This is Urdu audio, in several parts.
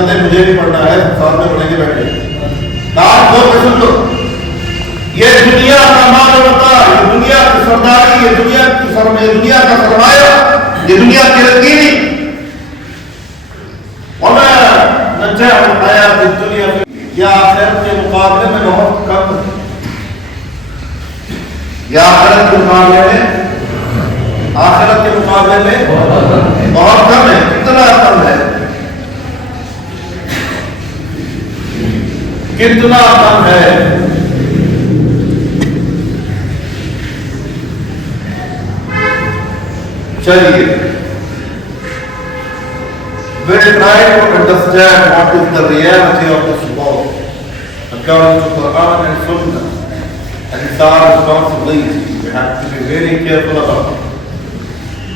سنت مجھے بھی پڑھنا ہے، ساتھ میں پڑھیں گے بیٹھے. آپ غور سے سن لو، یہ دنیا کا مال و متاع، یہ دنیا کی سرداری، یہ دنیا کی دنیا کا سرمایہ، یہ دنیا کی رنگینی، وما متاع الحیات الدنیا یا آخرت کے مقابلے میں بہت کم ہے. یا آخرت کے مقابلے میں، آخرت کے مقابلے میں بہت کم ہے. کتنا کم ہے، کتنا کم ہے. چلیے we'll try to understand what is the reality of this world according to Quran and Sunnah, and it's our responsibility. We have to be very careful about it.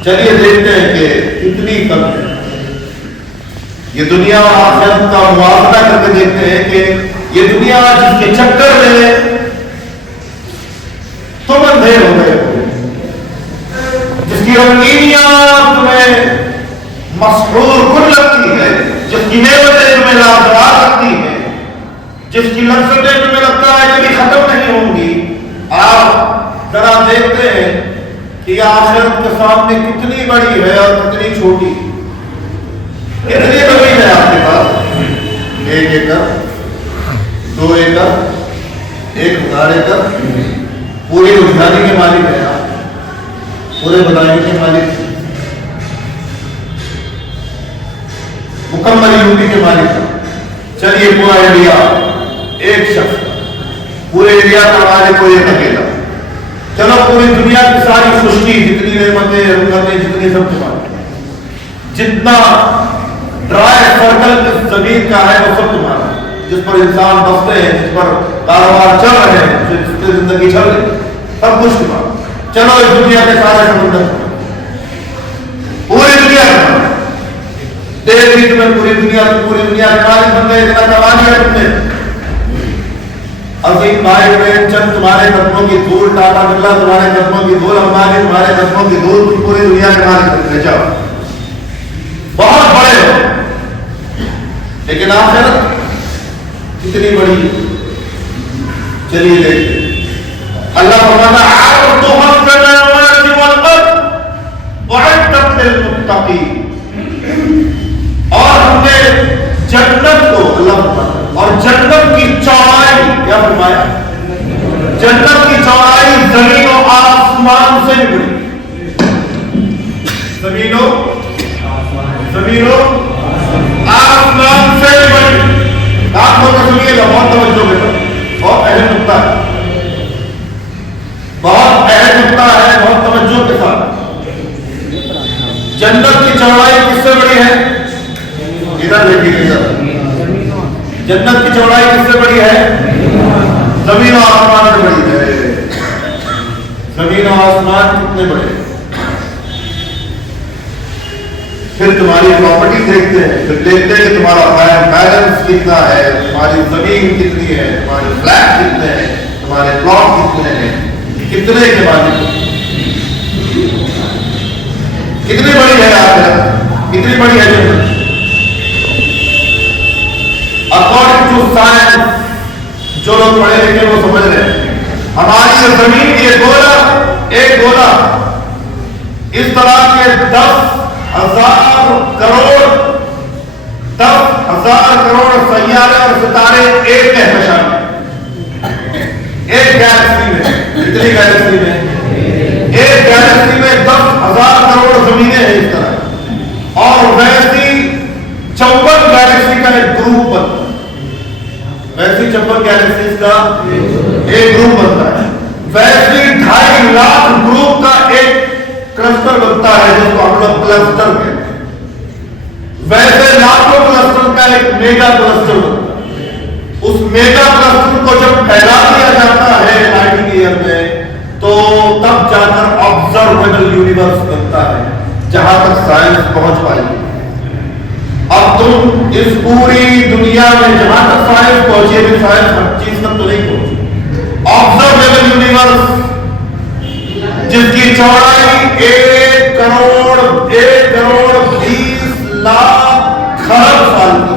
چلیے دیکھتے ہیں کہ کتنی کم ہے. یہ دنیا اور آخرت کا موازنہ کر کے دیکھتے ہیں کہ یہ دنیا جس کے چکر میں تم اندھیر ہو گئے ہو، جس کی رنگینیاں تمہیں مسحور کن لگتی ہے، جس کی نعمتیں تمہیں لاجواب لگتی ہیں، جس کی لذتیں تمہیں لگتا ہے کبھی ختم نہیں ہوں گی، آپ ذرا دیکھتے ہیں کہ یہ آخرت کے سامنے کتنی بڑی ہے اور کتنی چھوٹی. کتنی بڑی ہے آپ کے پاس؟ 1 ایکڑ، 2 ایکڑ، 1000 ایکڑ، پوری لدھیانے کے مالک ہیں آپ، پورے بدایوں کے مالک ہیں، مکمل یوپی کے مالک ہیں. چلیے پورا انڈیا ایک شخص، پورے انڈیا کا مالک کوئی ایک اکیلا. چلو پوری دنیا کی ساری خشکی، جتنی نعمتیں، رحمتیں، جتنی سب تمہارے، جتنا ڈرائی سرکل اس زمین کا ہے وہ سب تمہارا، جس پر انسان بستے ہیں، جس پر کاروبار چل رہے ہیں، جس پر زندگی چل رہی ہے، سب کچھ تمہارا. چلو اس دنیا کے سارے سمندر، پوری دنیا کا دیکھ لی تمہیں، پوری دنیا کے مالک بن گئے. اتنا کما لیا تم نے. عظیم بھائی بہن چند تمہارے قدموں کی دھول، ٹاٹا برلا تمہارے قدموں کی دھول، امبانی تمہارے قدموں کی دھول، تم پوری دنیا کے مالک بن گئے. جاؤ بہت بڑے ہو، لیکن آخرت کتنی بڑی ہے. چلیے دیکھتے اللہ فرماتا ہے عرضها السماوات والارض اعدت للمتقین. اور ہم نے جنت کو، اللہ فرماتا ہے، اور جنت کی چوڑائی، کیا فرمایا؟ جنت کی چوڑائی زمین و آسمان سے بھی بڑی. زمین و آسمان سے بھی بڑی. آپ کو سنیے گا، بہت توجہ کے ساتھ، بہت اہم نقطہ ہے، بہت اہم نقطہ ہے، بہت توجہ کے ساتھ. جنت کی چوڑائی کس سے بڑی ہے؟ ادھر دیکھیے گا. جنت کی چوڑائی کس سے بڑی ہے؟ زمین و آسمان سے بڑی ہے. زمین و آسمان کتنے بڑے؟ پھر تمہاری پراپرٹی دیکھتے ہیں، پھر دیکھتے ہیں کہ تمہارا بیلنس کتنا ہے، تمہاری زمین کتنی ہے، تمہارے فلیٹ کتنے ہیں، تمہارے پلاٹ کتنے ہیں، کتنے کے مالک، کتنی بڑی ہے آخرت، کتنی بڑی ہے جنت. اکارڈنگ ٹو سائنس، جو لوگ پڑھے لکھے وہ سمجھ رہے ہیں، ہماری یہ زمین، یہ گولا، ایک گولا، اس طرح کے 10,000 کروڑ 10,000 کروڑ سیارے اور ستارے ایک کہکشاں میں، ایک گیلیکسی میں. کتنی گیلیکسی میں؟ ایک گیلیکسی میں 10,000 کروڑ زمینیں ہیں اس طرح. اور ویسی 54 گیلیکسی کا ایک گروپ بنتا ہے، ویسی 54 گیلیکسیز کا ایک گروپ بنتا ہے. ویسی 2.5 لاکھ گروپ کا ایک کلسٹر بنتا ہے جس کو ہم لوگ کلسٹر کہتے ہیں. ویسے لاکھوں کلسٹر کا ایک میگا کلسٹر بنتا ہے. اس میگا کلسٹر کو جب پھیلا دیا جاتا ہے لائٹنگ ایئر میں، تو تب جا کر آبزرویبل یونیورس بنتا ہے، جہاں تک سائنس پہنچ پائی. اب تم اس پوری دنیا میں جہاں تک سائنس پہنچی ہے، سائنس ہر چیز تک تو نہیں پہنچی. آبزرویبل یونیورس جس کی چوڑائی 1 کروڑ 20 لاکھ خرب سال کی،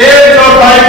1/4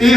3